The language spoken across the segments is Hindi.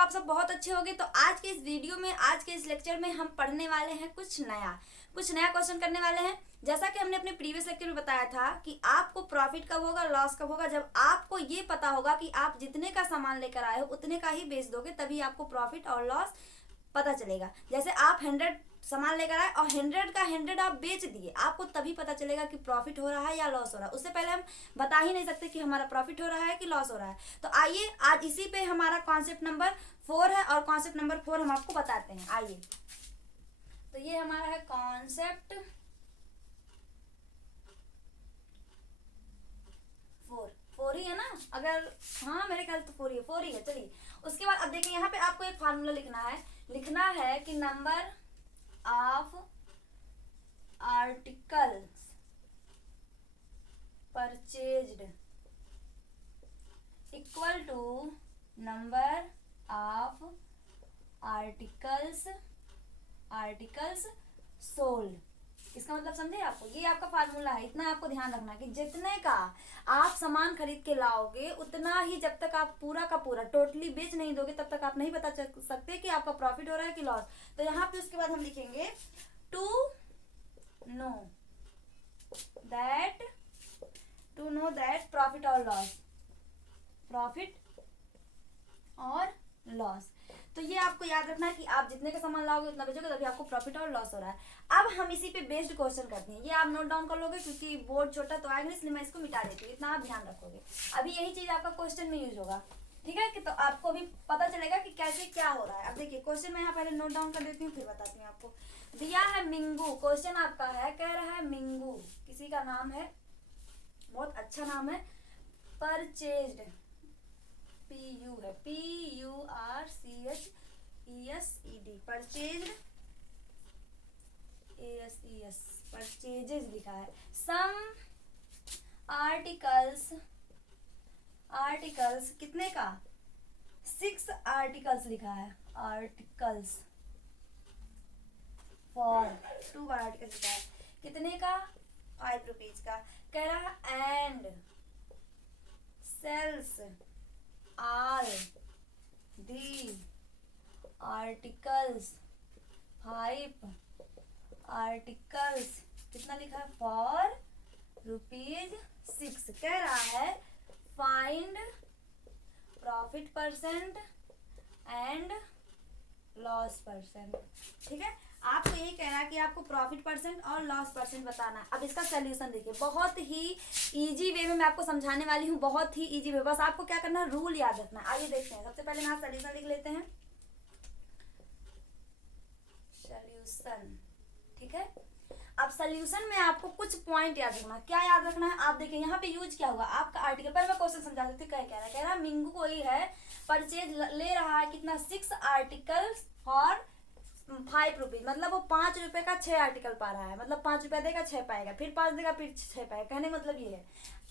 आप सब बहुत अच्छे होंगे। तो आज के इस वीडियो में, आज के इस लेक्चर में हम पढ़ने वाले हैं कुछ नया क्वेश्चन करने वाले हैं। जैसा कि हमने अपने प्रीवियस लेक्चर में बताया था कि आपको प्रॉफिट कब होगा, लॉस कब होगा, जब आपको ये पता होगा कि आप जितने का सामान लेकर आए हो उतने का ही बेच दोगे, तभी आपको प्रॉफिट और लॉस पता चलेगा। जैसे आप 100 सामान लेकर आए और 100 का 100 आप बेच दिए, आपको तभी पता चलेगा कि प्रॉफिट हो रहा है या लॉस हो रहा है। उससे पहले हम बता ही नहीं सकते कि हमारा प्रॉफिट हो रहा है कि लॉस हो रहा है। तो आइए आज इसी पे हमारा कॉन्सेप्ट नंबर 4 है और कॉन्सेप्ट नंबर 4 हम आपको बताते हैं। आइए, तो ये हमारा है कॉन्सेप्ट 4 ही है ना? अगर हाँ, मेरे ख्याल तो 4 ही है। चलिए, उसके बाद अब देखिए, यहाँ पे आपको एक फार्मूला लिखना है कि number of articles purchased equal to number of articles sold. इसका मतलब समझे आपको? ये आपका फार्मूला है। इतना आपको ध्यान रखना कि जितने का आप सामान खरीद के लाओगे उतना ही, जब तक आप पूरा का पूरा टोटली बेच नहीं दोगे तब तक आप नहीं बता सकते कि आपका प्रॉफिट हो रहा है कि लॉस। तो यहाँ पे उसके बाद हम लिखेंगे टू नो दैट प्रॉफिट और लॉस। तो ये आपको याद रखना है कि आप जितने का सामान लाओगे उतना बेचोगे, तभी आपको प्रॉफिट और लॉस हो रहा है। अब हम इसी पे बेस्ड क्वेश्चन करते हैं। ये आप नोट डाउन कर लोगे क्योंकि बोर्ड छोटा तो आएगा, इसलिए मैं इसको मिटा देती हूँ। इतना आप ध्यान रखोगे। अभी यही चीज आपका क्वेश्चन में यूज होगा, ठीक है? कि तो आपको भी पता चलेगा कि कैसे क्या हो रहा है। अब देखिए, क्वेश्चन मैं यहाँ पहले नोट डाउन कर देती हूँ, फिर बताती हूँ आपको। दिया है मिंगू, क्वेश्चन आपका है, कह रहा है मिंगू किसी का नाम है, बहुत अच्छा नाम है, परचेज्ड, PU है, PURCHESED, परचेज्ड, परचेजेज लिखा है। सम आर्टिकल्स कितने का? 6 आर्टिकल्स लिखा है, आर्टिकल्स फॉर 2 आर्टिकल्स लिखा है, कितने का? 5 रुपीज का। कह रहा है and sells all the articles 5 articles, कितना लिखा है? for ₹6। कह रहा है find profit percent and loss percent. ठीक है, आपको यही कह रहा है कि आपको प्रॉफिट परसेंट और लॉस परसेंट बताना है। अब इसका सोल्यूशन देखिए, बहुत ही इजी वे में मैं आपको समझाने वाली हूँ, बहुत ही इजी वे। बस आपको क्या करना है, रूल याद रखना है। आइए देखते हैं। सबसे पहले यहाँ सोल्यूशन लिख लेते हैं, सोल्यूशन। ठीक है, अब सोल्यूशन में आपको कुछ पॉइंट याद रखना है। क्या याद रखना है? आप देखिए यहाँ पे यूज क्या होगा, आपका आर्टिकल। पहले मैं क्वेश्चन समझा देती हूँ। कह रहा है मिंगू कोई है, परचेज ले रहा है कितना? 6 आर्टिकल्स फॉर 5 रुपीज। मतलब वो 5 रुपए का 6 आर्टिकल पा रहा है, मतलब 5 रुपए देगा 6 पाएगा, फिर 5 देगा फिर 6 पाएगा। कहने मतलब ये है।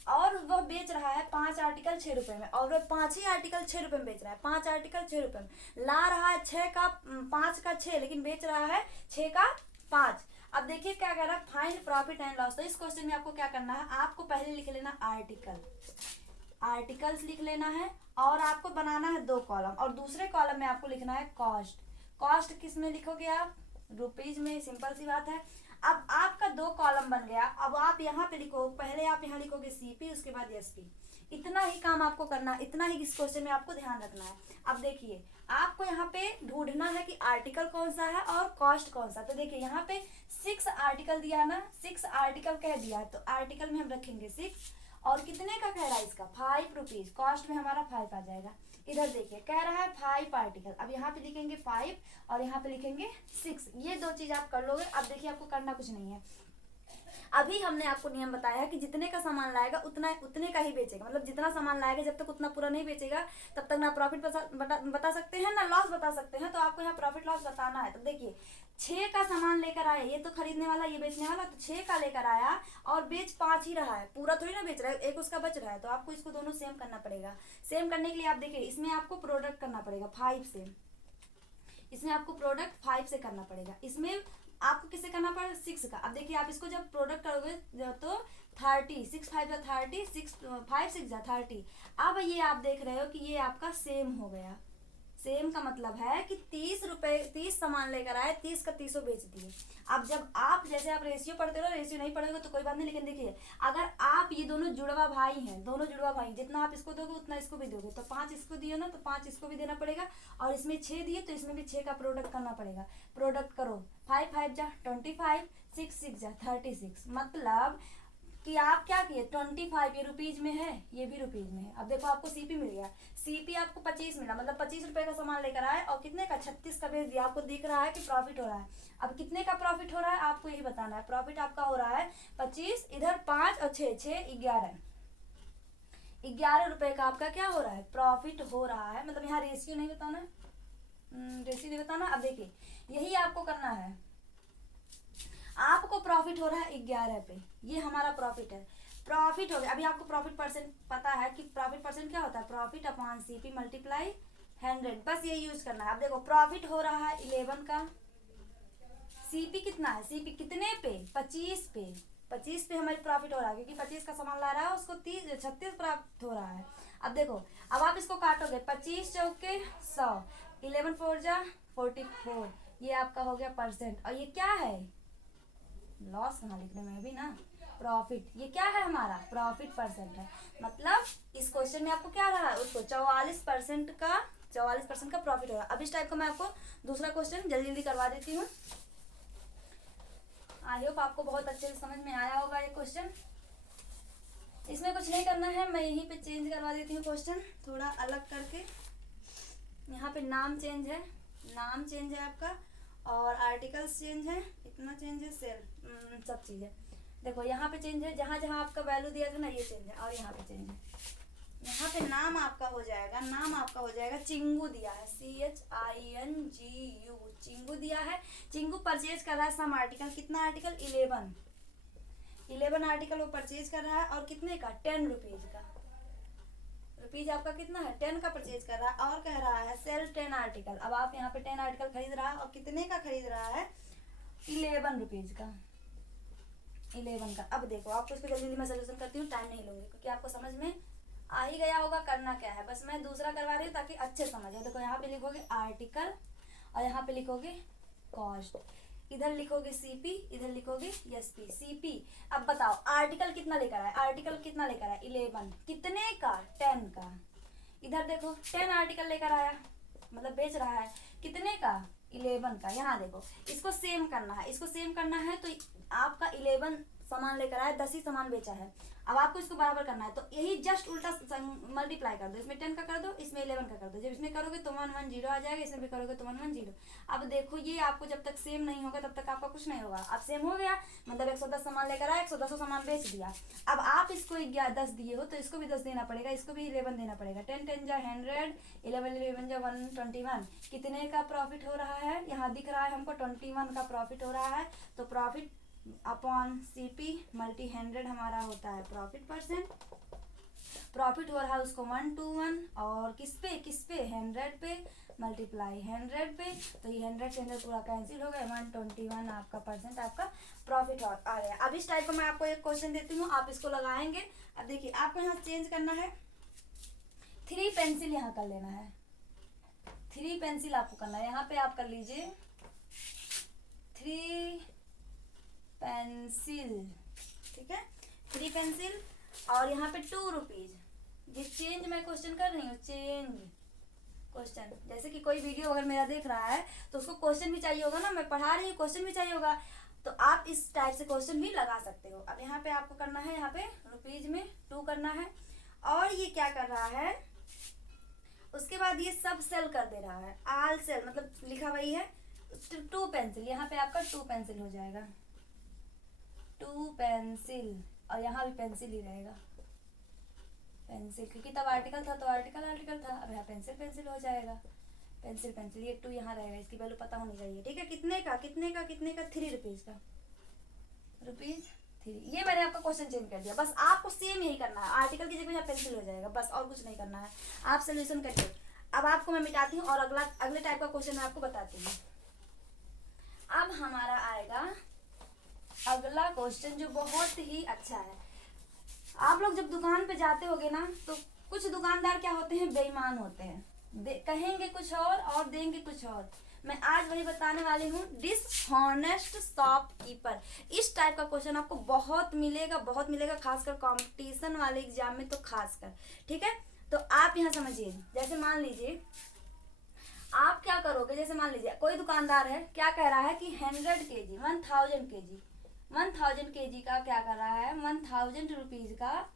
और वह बेच रहा है 5 आर्टिकल 6 रुपए में, और वह 5 ही आर्टिकल 6 रुपए में बेच रहा है। 5 आर्टिकल 6 रुपए में ला रहा है, 5 का 6, लेकिन बेच रहा है 6 का 5। अब देखिए क्या कह रहा है, फाइंड प्रॉफिट एंड लॉस। तो इस क्वेश्चन में आपको क्या करना है, आपको पहले लिख लेना आर्टिकल्स लिख लेना है, और आपको बनाना है 2 कॉलम, और दूसरे कॉलम में आपको लिखना है कॉस्ट किस में लिखोगे आप? रुपीज में। सिंपल सी बात है। अब आपका 2 कॉलम बन गया। अब आप यहाँ पे लिखो, पहले आप यहाँ लिखोगे CP, उसके बाद SP। इतना ही काम आपको करना है, इतना ही इस क्वेश्चन में आपको ध्यान रखना है। अब देखिए, आपको यहाँ पे ढूंढना है कि आर्टिकल कौन सा है और कॉस्ट कौन सा। तो देखिए यहाँ पे 6 आर्टिकल दिया ना, 6 आर्टिकल कह दिया, तो आर्टिकल में हम रखेंगे 6, और कितने का कह रहा है इसका? 5 रुपीज। कॉस्ट में हमारा 5 आ जाएगा। इधर देखिए, कह रहा है 5 आर्टिकल। अब यहाँ पे लिखेंगे 5 और यहाँ पे लिखेंगे 6। ये 2 चीज आप कर लोगे। अब देखिए, आपको करना कुछ नहीं है। अभी हमने आपको नियम बताया है कि जितने का सामान लाएगा उतने का ही बेचेगा। मतलब जितना सामान लाएगा, जब तक उतना पूरा नहीं बेचेगा तब तक ना प्रॉफिट बता सकते हैं ना लॉस बता सकते हैं। तो आपको यहाँ प्रॉफिट लॉस बताना है। तो देखिए, 6 का सामान लेकर आया, ये तो खरीदने वाला, ये बेचने वाला, तो 6 का लेकर आया और बेच 5 ही रहा है, पूरा थोड़ी ना बेच रहा है, एक उसका बच रहा है। तो आपको इसको दोनों सेम करना पड़ेगा। सेम करने के लिए आप देखिए, इसमें आपको प्रोडक्ट करना पड़ेगा 5 से, इसमें आपको प्रोडक्ट 5 से करना पड़ेगा, इसमें आपको किससे करना पड़ेगा? 6 का। अब देखिए, आप इसको जब प्रोडक्ट करोगे तो 30, 6 5 30, 6 5 6 30। अब ये आप देख रहे हो कि ये आपका सेम हो गया, सेम का मतलब है कि 30 सामान लेकर आए, 30 का 30 बेच दिए। अब जब आप जैसे आप रेशियो पढ़ते हो, रेशियो नहीं पढ़ोगे तो कोई बात नहीं, लेकिन देखिए अगर आप ये दोनों जुड़वा भाई हैं, दोनों जुड़वा भाई, जितना आप इसको दोगे उतना इसको भी दोगे, तो 5 इसको दिए ना तो 5 इसको भी देना पड़ेगा, और इसमें 6 दिए तो इसमें भी 6 का प्रोडक्ट करना पड़ेगा। प्रोडक्ट करो, 5 5 जा 25, 6 6 जा 36, मतलब कि आप क्या किए 25, ये रुपीज में है, ये भी रुपीज में है। अब देखो आपको सीपी मिल गया, सीपी आपको 25 मिला, मतलब 25 रुपए का सामान लेकर आए और कितने का 36 का बेच दिया। आपको दिख रहा है कि प्रॉफिट हो रहा है। अब कितने का प्रॉफिट हो रहा है आपको यही बताना है। प्रॉफिट आपका हो रहा है 25, इधर 5 और 6 6 11 रुपए का आपका क्या हो रहा है, प्रॉफिट हो रहा है। मतलब यहाँ रेशियो नहीं बताना है, रेशियो नहीं बताना। अब देखिए यही आपको करना है, आपको प्रॉफिट हो रहा है 11 पे, ये हमारा प्रॉफिट है। प्रॉफिट हो गया। अभी आपको प्रॉफिट परसेंट पता है कि प्रॉफिट परसेंट क्या होता है, प्रॉफिट अपॉन सीपी मल्टीप्लाई 100, बस ये यूज करना है। अब देखो प्रॉफिट हो रहा है 11 का, सीपी कितना है, सीपी कितने पे 25 पे, 25 पे हमारी प्रॉफिट हो रहा है, क्योंकि 25 का सामान ला रहा है उसको 36 प्राप्त हो रहा है। अब देखो अब आप इसको काटोगे, 25 चौके 100, 11 4 जा 44, ये आपका हो गया परसेंट। और ये क्या है, लॉस कहाँ लिखने में भी ना, प्रॉफिट। ये क्या है हमारा प्रॉफिट परसेंट है। मतलब इस क्वेश्चन में आपको क्या रहा है, उसको 44% का प्रॉफिट हो रहा है। अब इस टाइप का मैं आपको दूसरा क्वेश्चन जल्दी जल्दी करवा देती हूँ। आई होप आपको बहुत अच्छे से समझ में आया होगा ये क्वेश्चन। इसमें कुछ नहीं करना है, मैं यहीं पे चेंज करवा देती हूँ क्वेश्चन थोड़ा अलग करके। यहाँ पे नाम चेंज है, नाम चेंज है आपका, और आर्टिकल्स चेंज है, इतना चेंज है, सेल सब चीज़ है। देखो यहाँ पे चेंज है, जहाँ जहाँ आपका वैल्यू दिया था ना ये चेंज है, और यहाँ पे चेंज है। यहाँ पे नाम आपका हो जाएगा, नाम आपका हो जाएगा चिंगू दिया है, CHINGU, चिंगू दिया है। चिंगू परचेज कर रहा है सम आर्टिकल, कितना आर्टिकल 11 आर्टिकल वो परचेज कर रहा है, और कितने का 10 रुपीज का, रुपीज आपका कितना है 10 का परचेज कर रहा है, और कह रहा है सेल 10 आर्टिकल। अब आप यहाँ पे 10 आर्टिकल खरीद रहा है, और कितने का खरीद रहा है 11 रुपीज का, 11 का। अब देखो आपको इसको जल्दी जल्दी मैं सोल्यूशन करती हूँ, टाइम नहीं लूंगी, क्योंकि आपको समझ में आ ही गया होगा करना क्या है। बस मैं दूसरा करवा रही हूँ ताकि अच्छे समझ आए। देखो यहाँ पे लिखोगे आर्टिकल, और यहाँ पे लिखोगे कॉस्ट, इधर लिखोगे सीपी, इधर लिखोगे एसपी। सीपी, अब बताओ आर्टिकल कितना लेकर आया, आर्टिकल कितना लेकर आया 11, कितने का 10 का। इधर देखो 10 आर्टिकल लेकर आया, मतलब बेच रहा है, कितने का 11 का। यहाँ देखो इसको सेम करना है, इसको सेम करना है, तो आपका 11 सामान लेकर आया, 10 ही सामान बेचा है। अब आपको इसको बराबर करना है, तो यही जस्ट उल्टा मल्टीप्लाई कर दो, इसमें 10 का कर दो, इसमें 11 का कर दो। जब इसमें करोगे तो 110 आ जाएगा, इसमें भी करोगे तो 110। अब देखो ये आपको जब तक सेम नहीं होगा तब तक आपका कुछ नहीं होगा। अब सेम हो गया, मतलब 110 सामान लेकर आया, 110 सामान बेच दिया। अब आप इसको 10 दिए हो तो इसको भी 10 देना पड़ेगा, इसको भी 11 देना पड़ेगा। 10 10 जा 100, 11 11 जा 121, कितने का प्रॉफिट हो रहा है, यहाँ दिख रहा है हमको 21 का प्रॉफिट हो रहा है। तो प्रॉफिट अपॉन सीपी मल्टी 100 हमारा होता है प्रॉफिट परसेंट। प्रॉफिट हो रहा है उसको 1 to 1, और किस पे 100 पे मल्टीप्लाई 100 पे, तो ये 100 से 100 पूरा कैंसिल हो गया, 121 आपका परसेंट आपका प्रॉफिट आ गया। अब इस टाइप का मैं आपको एक क्वेश्चन देती हूँ, आप इसको लगाएंगे। अब देखिए आपको यहाँ चेंज करना है, 3 पेंसिल यहाँ कर लेना है, 3 पेंसिल आपको करना है। यहाँ पे आप कर लीजिए 3 पेंसिल, ठीक है 3 पेंसिल, और यहाँ पे 2 रुपीज। ये चेंज मैं क्वेश्चन कर रही हूँ, चेंज क्वेश्चन। जैसे कि कोई वीडियो अगर मेरा देख रहा है तो उसको क्वेश्चन भी चाहिए होगा ना, मैं पढ़ा रही हूँ क्वेश्चन भी चाहिए होगा, तो आप इस टाइप से क्वेश्चन भी लगा सकते हो। अब यहाँ पे आपको करना है, यहाँ पे रुपीज में 2 करना है, और ये क्या कर रहा है, उसके बाद ये सब सेल कर दे रहा है, आल सेल, मतलब लिखा वही है 2 पेंसिल। यहाँ पे आपका 2 पेंसिल हो जाएगा, 2 पेंसिल, और यहाँ भी पेंसिल ही रहेगा, पेंसिल, क्योंकि तब आर्टिकल था तो आर्टिकल था, अब यहाँ पेंसिल पेंसिल हो जाएगा, पेंसिल पेंसिल। ये 2 यहाँ रहेगा, इसकी वैल्यू पता होनी चाहिए, ठीक है। कितने का 3 रुपीज का, रुपीज 3। ये मैंने आपका क्वेश्चन चेंज कर दिया, बस आपको सेम यही करना है, आर्टिकल की जगह यहाँ पेंसिल हो जाएगा, बस और कुछ नहीं करना है। आप सोल्यूशन करिए। अब आपको मैं मिटाती हूँ और अगले टाइप का क्वेश्चन मैं आपको बताती हूँ। अब हमारा आएगा अगला क्वेश्चन जो बहुत ही अच्छा है। आप लोग जब दुकान पे जाते होगे ना, तो कुछ दुकानदार क्या होते हैं, बेईमान होते हैं। कहेंगे कुछ और देंगे कुछ और। मैं आज वही बताने वाली हूँ, डिसहॉनेस्ट शॉपकीपर। इस टाइप का क्वेश्चन आपको बहुत मिलेगा, बहुत मिलेगा, खासकर कंपटीशन वाले एग्जाम में तो खासकर। ठीक है, तो आप यहाँ समझिए, जैसे मान लीजिए आप क्या करोगे, जैसे मान लीजिए कोई दुकानदार है, क्या कह रहा है कि 100 kg 1000 kg का क्या कर रहा है, 1000 रुपीज का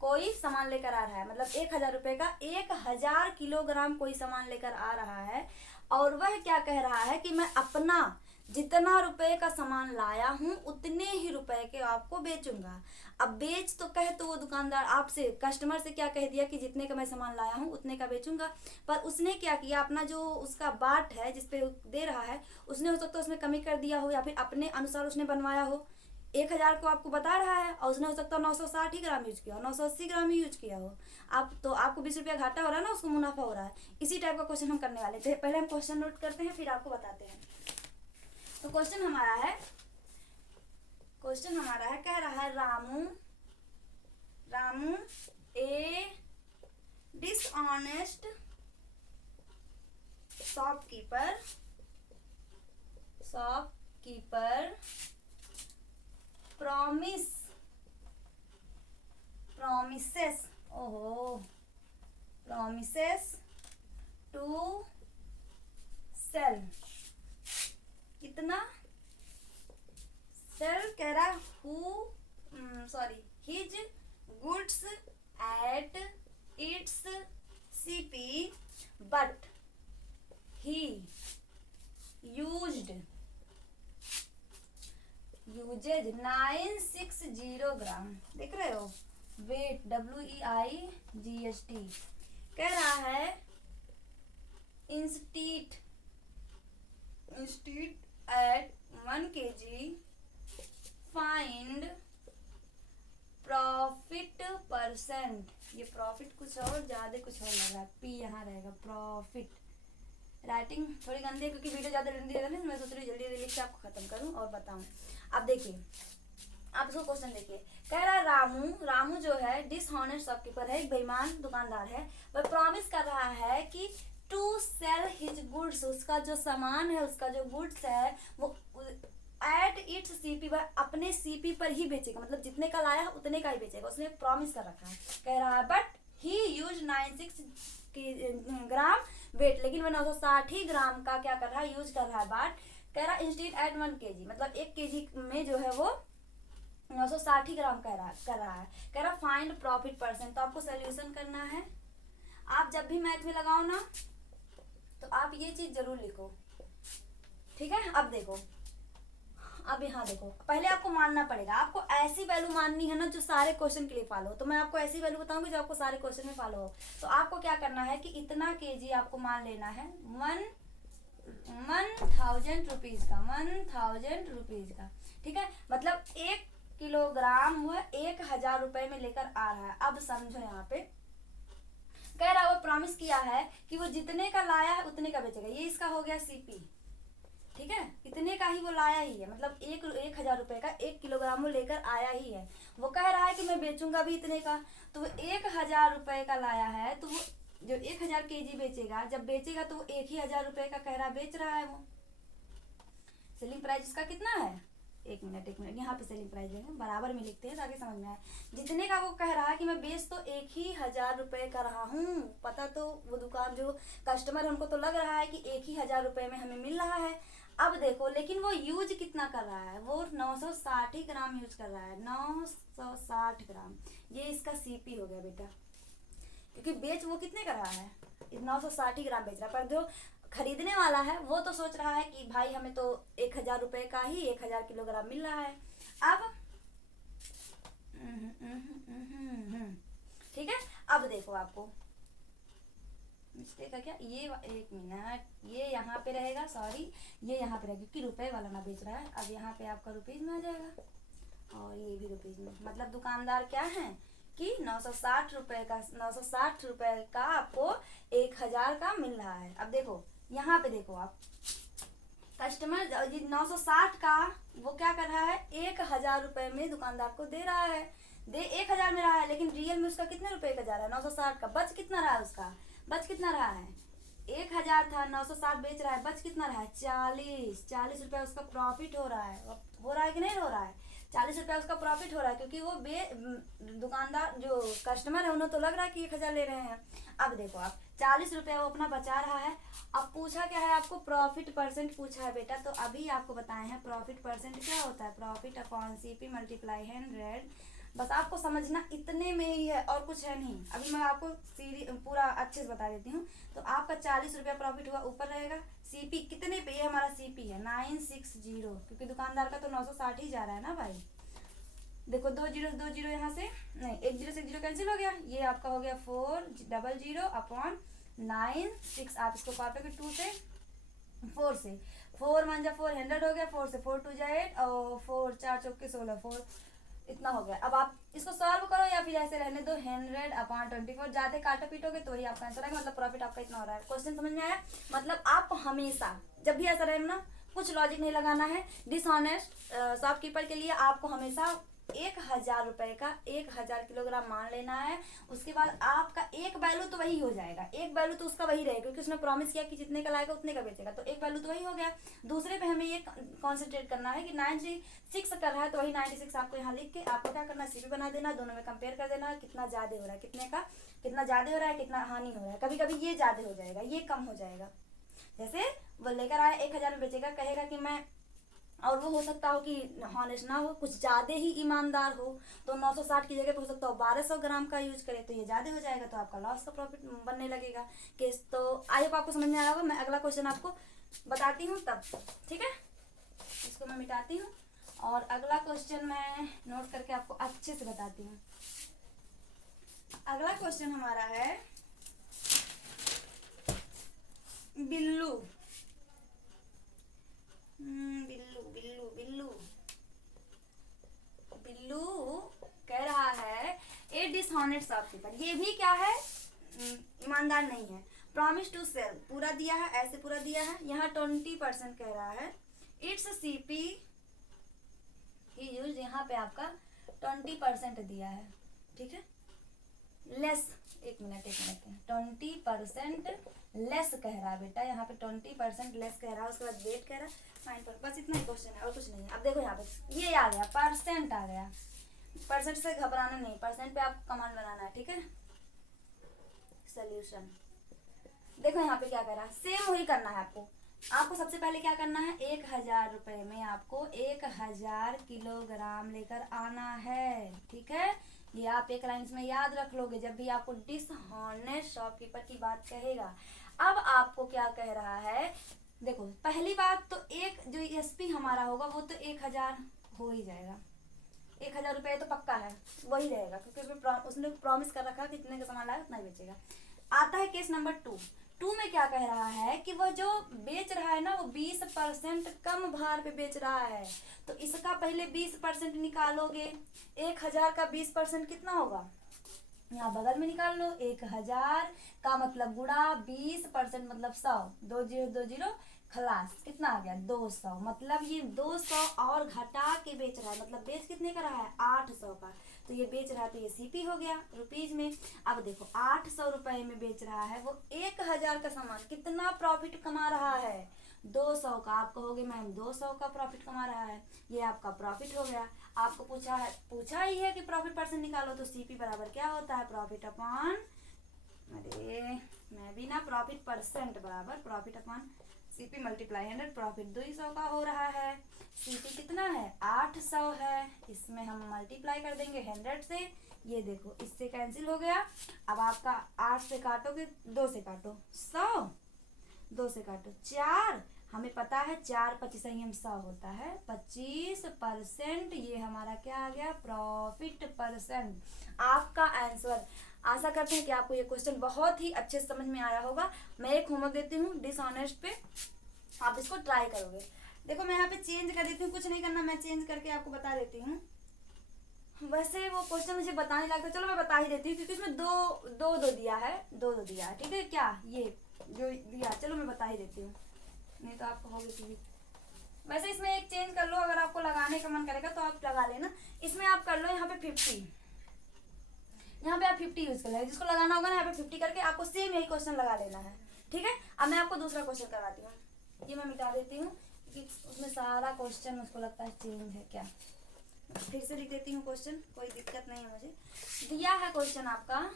कोई सामान लेकर आ रहा है, मतलब 1000 रुपए का 1000 किलोग्राम कोई सामान लेकर आ रहा है। और वह क्या कह रहा है कि मैं अपना जितना रुपए का सामान लाया हूँ उतने ही रुपए के आपको बेचूंगा। अब बेच तो कह तो वो दुकानदार आपसे, कस्टमर से क्या कह दिया कि जितने का मैं सामान लाया हूँ उतने का बेचूंगा, पर उसने क्या किया, अपना जो उसका बाट है जिसपे दे रहा है, उसने हो सकता है उसमें कमी कर दिया हो, या फिर अपने अनुसार उसने बनवाया हो। 1000 को आपको बता रहा है और उसने हो सकता है 960 ही ग्राम यूज किया हो, 980 ग्राम ही यूज किया हो। आप तो आपको 20 रुपया घाटा हो रहा है ना, उसको मुनाफा हो रहा है। इसी टाइप का क्वेश्चन हम करने वाले थे। पहले हम क्वेश्चन नोट करते हैं फिर आपको बताते हैं। तो क्वेश्चन हमारा है, कह रहा है रामू ए dishonest shopkeeper promises to sell कितना, सेल कह रहा his goods at its CP, but he uses 960 ग्राम, देख रहे हो, वेट WEIGST, कह रहा है instead at 1 kg find profit percent. ये प्रॉफिट कुछ और ज्यादा कुछ और लग रहा है, पी यहाँ रहेगा, प्रॉफिट। राइटिंग थोड़ी गंदी है क्योंकि वीडियो ज्यादा लंबी है ना, मैं सोच रही जल्दी लिख के आपको खत्म करूं और बताऊं। अब देखिए, आप इसको क्वेश्चन देखिए, कह रहा है रामू जो है डिसऑनेस्ट शॉपकीपर है, एक बेईमान दुकानदार है। वह प्रॉमिस कर रहा है कि टू सेल हिज गुड्स, उसका जो सामान है, उसका जो गुड्स है वो एट इट्स CP, वह अपने CP पर ही बेचेगा, मतलब जितने का लाया है उतने का ही बेचेगा, उसने प्रॉमिस कर रखा है। कह रहा है but he use 96 gram weight, लेकिन वह 960 ग्राम का क्या कर रहा है, यूज कर रहा है बाट। कह रहा है इंस्टीड एट 1 kg, मतलब 1 kg में जो है वो 960 ग्राम कर रहा है। कह रहा फाइंड प्रॉफिट परसेंट। तो आपको सोल्यूशन करना है। आप जब भी मैथ में लगाओ ना तो आप ये चीज जरूर लिखो, ठीक है। अब देखो, अब यहाँ देखो, पहले आपको मानना पड़ेगा, आपको ऐसी वैल्यू माननी है ना जो सारे क्वेश्चन के लिए फॉलो हो। तो मैं आपको ऐसी वैल्यू बताऊंगी जो आपको सारे क्वेश्चन में फॉलो हो। तो आपको क्या करना है कि इतना kg आपको मान लेना है 1000 रुपीज का, 1000 रुपीज का, ठीक है। मतलब 1 किलोग्राम वह 1000 रुपए में लेकर आ रहा है। अब समझो, यहाँ पे कह रहा है वो प्रॉमिस किया है कि वो जितने का लाया है उतने का बेचेगा। ये इसका हो गया CP, ठीक है, इतने का ही वो लाया ही है, मतलब 1000 रुपए का 1 किलोग्राम वो लेकर आया ही है। वो कह रहा है कि मैं बेचूंगा भी इतने का, तो वो 1000 रुपए का लाया है, तो वो जो 1000 kg बेचेगा, जब बेचेगा तो वो 1000 रुपए का कह रहा बेच रहा है। वो सेलिंग प्राइस उसका कितना है, एक मिनट यहाँ पे सेलिंग प्राइस लेंगे, बराबर में लिखते हैं ताकि समझ में आए। जितने का वो कह रहा है कि मैं बेच तो 1000 रुपए का रहा हूँ, पता तो वो दुकान जो कस्टमर है उनको तो लग रहा है कि 1000 रुपए में हमें मिल रहा है। अब देखो, लेकिन वो यूज कितना कर रहा है, वो 960 ग्राम यूज कर रहा है, 960 ग्राम। ये इसका CP हो गया बेटा, क्योंकि बेच वो कितने का रहा है, 960 ग्राम बेच रहा है। पर जो खरीदने वाला है वो तो सोच रहा है कि भाई हमें तो 1000 रुपए का ही 1000 किलोग्राम मिल रहा है। अब ठीक है, अब देखो, आपको मिस्टेक है क्या, ये 1 मिनट, ये यहाँ पे रहेगा, सॉरी, ये यहाँ पे रहेगा क्योंकि रुपए वाला ना बेच रहा है। अब यहाँ पे आपका रुपीज में आ जाएगा और ये भी रुपीज में, मतलब दुकानदार क्या है कि 960 रुपए का आपको 1000 का मिल रहा है। अब देखो, यहाँ पे देखो, आप कस्टमर 960 का वो क्या कर रहा है, 1000 रुपए में दुकानदार को दे रहा है, 1000 में रहा है, लेकिन रियल में उसका कितने रुपए का जा रहा है, 960 का। बच कितना रहा है, 1000 था, 960 बेच रहा है, बच कितना रहा है 40 रुपया उसका प्रॉफिट हो रहा है। हो रहा है कि नहीं हो रहा है? 40 रुपया उसका प्रॉफिट हो रहा है, क्योंकि वो दुकानदार जो कस्टमर है उन्हें तो लग रहा है कि 1000 ले रहे हैं। अब देखो आप 40 रुपया वो अपना बचा रहा है। अब पूछा क्या है आपको, प्रॉफिट परसेंट पूछा है बेटा, तो अभी आपको बताए हैं प्रॉफिट परसेंट क्या होता है, प्रॉफिट अपॉन सीपी मल्टीप्लाई 100। बस आपको समझना इतने में ही है और कुछ है नहीं। अभी मैं आपको पूरा अच्छे से बता देती हूँ। तो आपका 40 रुपया प्रॉफिट हुआ, ऊपर रहेगा सीपी कितने पे, ये हमारा सीपी है 960, क्योंकि दुकानदार का तो 960 ही जा रहा है ना भाई। देखो दो जीरो यहाँ से नहीं, एक जीरो से एक जीरो कैंसिल हो गया, ये आपका हो गया 400 अपॉन 96। आप इसको काटोगे 2 से 4 से, 4 मान जा 400 हो गया, 4 से 4 2 जा 8 और 4 4 चौके 16, 4 इतना हो गया। अब आप इसको सॉल्व करो या फिर ऐसे रहने दो, 100 अपॉन 24 ज्यादा काटो पीटोगे तो ही आपका आंसर आएगा, मतलब प्रॉफिट आपका इतना हो रहा है। क्वेश्चन समझ में आया? मतलब आपको हमेशा जब भी ऐसा रहे ना, कुछ लॉजिक नहीं लगाना है। डिसऑनेस्ट शॉपकीपर के लिए आपको हमेशा 1000 रुपए का 1000 किलोग्राम मान लेना है। उसके बाद आपका एक वैल्यू तो वही हो जाएगा, एक वैल्यू तो उसका वही रहेगा, क्योंकि उसने प्रॉमिस किया कि जितने का लाएगा उतने का बेचेगा, तो एक वैल्यू तो वही हो गया। दूसरे पे हमें ये कॉन्सेंट्रेट करना है कि 96 कर रहा है, तो वही 96 आपको यहाँ लिख के आपको क्या करना है, सीपी बना देना, दोनों में कंपेयर कर देना, कितना ज्यादा हो रहा है, कितने का कितना ज्यादा हो रहा है, कितना हानि हो रहा है। कभी कभी ये ज्यादा हो जाएगा, ये कम हो जाएगा। जैसे वो लेकर आया 1000 में बेचेगा, कहेगा कि मैं, और वो हो सकता हो कि हॉनेस्ट ना हो, कुछ ज़्यादा ही ईमानदार हो, तो 960 की जगह पे हो सकता हो 1200 ग्राम का यूज करे, तो ये ज़्यादा हो जाएगा, तो आपका लॉस का प्रॉफिट बनने लगेगा केस। तो आई होप आपको समझ में आया होगा। मैं अगला क्वेश्चन आपको बताती हूँ तब, ठीक है? इसको मैं मिटाती हूँ और अगला क्वेश्चन मैं नोट करके आपको अच्छे से बताती हूँ। अगला क्वेश्चन हमारा है बिल्लू। बिल्लू बिल्लू बिल्लू बिल्लू कह रहा है ए डिसऑनेस्ट शॉपकीपर, ये भी क्या है, ईमानदार नहीं है। प्रॉमिस टू सेल पूरा दिया है, ऐसे पूरा दिया है, यहाँ 20% कह रहा है। इट्स सीपी ही यूज, यहाँ पे आपका 20% दिया है, ठीक है। लेस, एक मिनट 20% लेस कह रहा है बेटा, यहाँ पे 20% लेस कह रहा है, उसके बाद वेट कह रहा है, फाइन पर, बस इतना ही क्वेश्चन है और कुछ नहीं है। अब देखो यहाँ पे ये आ गया, परसेंट आ गया, परसेंट से घबराना नहीं, परसेंट पे आपको कमांड बनाना है, ठीक है। सोल्यूशन देखो यहाँ पे क्या कर रहा है, सेम वही करना है आपको। आपको सबसे पहले क्या करना है, 1000 रुपए में आपको 1000 किलोग्राम लेकर आना है, ठीक है। ये आप एक लाइन में याद रख लोगे जब भी आपको डिसऑनेस्ट शॉपकीपर की बात कहेगा। अब आपको क्या कह रहा है, देखो पहली बात तो एक जो एसपी हमारा होगा वो तो 1000 हो ही जाएगा, 1000 रुपये तो पक्का है, वही रहेगा, क्योंकि उसने प्रॉमिस कर रखा कि जितने का सामान लाए उतना ही बेचेगा। आता है केस नंबर 2 में क्या कह रहा है कि वह जो बेच रहा है ना वो 20% कम भार पे बेच रहा है, तो इसका पहले 20% निकालोगे। 1000 का 20% कितना होगा, यहाँ बगल में निकाल लो, 1000 का मतलब गुणा 20% मतलब 100, 20 खलास, कितना आ गया 200, मतलब ये 200 और घटा के बेच रहा है, मतलब बेच कितने का रहा है 800 का, तो ये बेच रहा है, तो ये सीपी हो गया रुपीज में। अब देखो 800 रुपए में बेच रहा है, वो 1000 का सामान कितना प्रॉफिट कमा रहा है, 200 का। आप कहोगे मैम 200 का प्रॉफिट कमा रहा है, ये आपका प्रॉफिट हो गया। आपको पूछा ही है कि प्रॉफिट परसेंट निकालो, तो सीपी बराबर क्या होता है, प्रॉफिट अपॉन, अरे मैं भी ना, प्रॉफिट परसेंट बराबर profit upon CP multiply 100, profit 200 का हो रहा है, सीपी कितना है 800 है, इसमें हम मल्टीप्लाई कर देंगे 100 से, ये देखो इससे कैंसिल हो गया। अब आपका 8 से काटोगे, 2 से काटो 100, 2 से काटो 4, हमें पता है 4 25 ही 100 होता है, 25%, ये हमारा क्या आ गया, प्रॉफिट परसेंट। आपका आंसर। आशा करते हैं कि आपको ये क्वेश्चन बहुत ही अच्छे से समझ में आया होगा। मैं एक होमवर्क देती हूँ डिसऑनेस्ट पे, आप इसको ट्राई करोगे। देखो मैं यहाँ पे चेंज कर देती हूँ, कुछ नहीं करना, मैं चेंज करके आपको बता देती हूँ। वैसे वो क्वेश्चन मुझे बता नहीं लगता, चलो मैं बता ही देती हूँ, क्योंकि इसमें दो दिया है, दो दिया है, ठीक है। क्या ये जो दिया, चलो मैं बता ही देती हूँ, नहीं तो आपको होगी कि वैसे इसमें एक चेंज कर लो, अगर आपको लगाने का मन करेगा तो आप लगा लेना। इसमें आप कर लो यहाँ पे 50, यहाँ पे आप 50 यूज कर लेना, जिसको लगाना होगा ना यहाँ पे 50 करके आपको सेम यही क्वेश्चन लगा लेना है, ठीक है, अब मैं आपको दूसरा क्वेश्चन करवाती हूँ, ये मैं मिटा देती हूँ कि उसमें सारा क्वेश्चन मुझको लगता है चेंज है क्या। फिर से लिख देती हूँ क्वेश्चन, कोई दिक्कत नहीं है मुझे। दिया है क्वेश्चन आपका,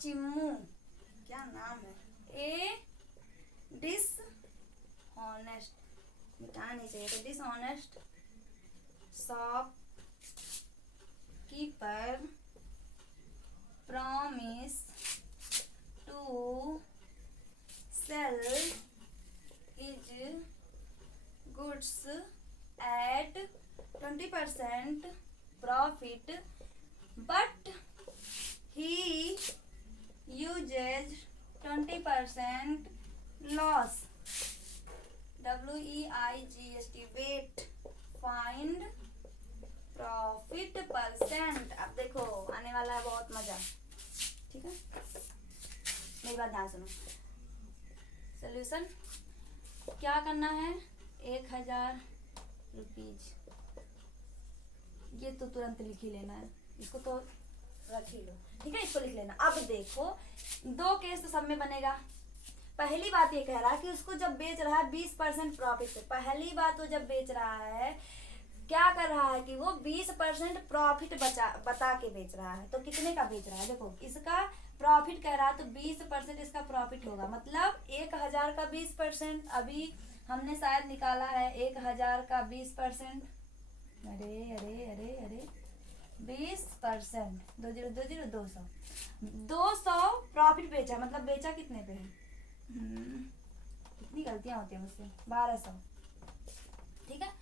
चिम्मू, क्या नाम है, ए डिसऑनेस्ट, मिटाना नहीं चाहिए तो dishonest shopkeeper promise to sell his goods at 20% profit, but he uses 20% loss. WEIGST, wait, find profit percent. अब देखो आने वाला है बहुत मजा, ठीक है, मेरी बात ध्यान सुनो। सोल्यूशन क्या करना है, 1000 रुपीज, ये तो तुरंत लिख ही लेना है, इसको तो रख ही लो, ठीक है, इसको लिख लेना। अब देखो दो केस तो सब में बनेगा। पहली बात ये कह रहा है कि उसको जब बेच रहा है 20% प्रॉफिट पे, पहली बात वो जब बेच रहा है क्या कर रहा है कि वो 20% प्रॉफिट बता के बेच रहा है। तो कितने का बेच रहा है, देखो इसका प्रॉफिट कह रहा है तो 20% इसका प्रॉफिट होगा, मतलब 1000 का 20%, अभी हमने शायद निकाला है 1000 का 20%, अरे अरे अरे अरे 20%, 200 प्रॉफिट बेचा, मतलब बेचा कितने पे है, कितनी गलतियां होती है मुझसे, 1200, ठीक है,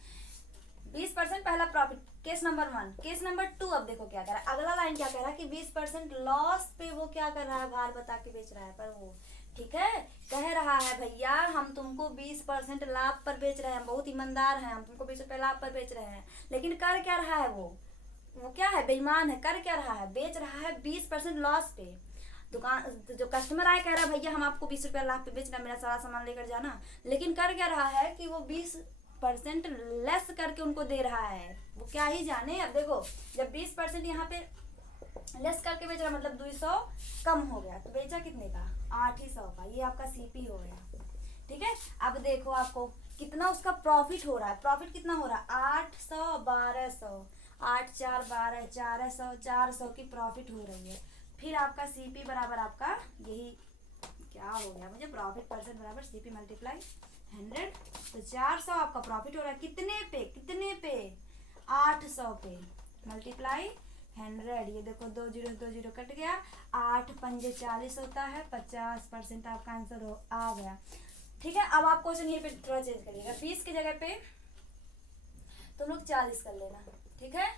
20% पहला profit, case number 1। Case number 2, अब देखो क्या कर रहा है, अगला लाइन क्या कह रहा है कि 20% लॉस पे वो क्या कर रहा है, भार बता के बेच रहा है, पर वो ठीक है कह रहा है भैया हम तुमको 20% लाभ पर बेच रहे हैं, बहुत ईमानदार हैं, हम तुमको 20 रुपये लाभ पर बेच रहे हैं, लेकिन कर क्या रहा है वो क्या है, बेईमान है, कर क्या रहा है, बेच रहा है 20% लॉस पे। दुकान जो कस्टमर आए कह रहा है भैया हम आपको 20 रुपये लाभ पे बेच रहे हैं, मेरा सारा सामान लेकर जाना, लेकिन कर क्या रहा है कि वो 20% लेस करके उनको दे रहा है, वो क्या ही जाने। अब देखो जब 20% यहाँ पे लेस करके बेच रहा मतलब 200 कम हो गया, तो बेचा कितने का, 800 का, ये आपका सीपी हो गया, ठीक है। अब देखो आपको कितना उसका प्रॉफिट हो रहा है, प्रॉफिट कितना हो रहा है, 800 1200, 8 4 12, 400, 400 की प्रॉफिट हो रही है। फिर आपका सीपी बराबर आपका यही क्या हो गया, मुझे प्रॉफिट परसेंट बराबर सीपी मल्टीप्लाई 100, तो 400 आपका प्रॉफिट हो रहा है, कितने पे 800 पे, मल्टीप्लाई 100, ये देखो 2 0 कट गया, 8 5 40 होता है, 50% आपका आंसर आ गया, ठीक है। अब आप क्वेश्चन यहीं पे थोड़ा चेंज करिएगा, 20 की जगह पे तुम लोग 40 कर लेना, ठीक है,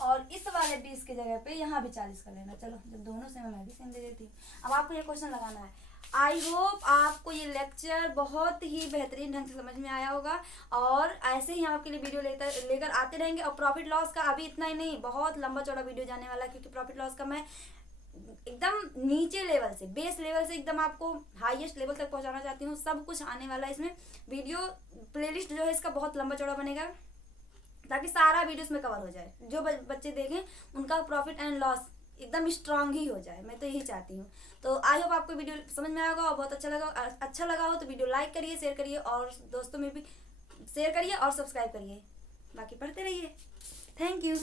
और इस वाले 20 की जगह पे यहाँ भी 40 कर लेना। चलो जब दोनों सेम मैं भी सेम दे देती हूँ। अब आपको ये क्वेश्चन लगाना है। आई होप आपको ये लेक्चर बहुत ही बेहतरीन ढंग से समझ में आया होगा, और ऐसे ही हम आपके लिए वीडियो लेकर आते रहेंगे। और प्रॉफिट लॉस का अभी इतना ही नहीं, बहुत लंबा चौड़ा वीडियो जाने वाला है, क्योंकि प्रॉफिट लॉस का मैं एकदम नीचे लेवल से, बेस लेवल से एकदम आपको हाईएस्ट लेवल तक पहुंचाना चाहती हूँ। सब कुछ आने वाला है इसमें, वीडियो प्लेलिस्ट जो है इसका बहुत लंबा चौड़ा बनेगा, ताकि सारा वीडियो इसमें कवर हो जाए, जो बच्चे देखें उनका प्रॉफिट एंड लॉस एकदम स्ट्रांग ही हो जाए, मैं तो यही चाहती हूँ। तो आई होप आपको वीडियो समझ में आएगा और बहुत अच्छा लगा हो तो वीडियो लाइक करिए, शेयर करिए, और दोस्तों में भी शेयर करिए और सब्सक्राइब करिए, बाकी पढ़ते रहिए। Thank you.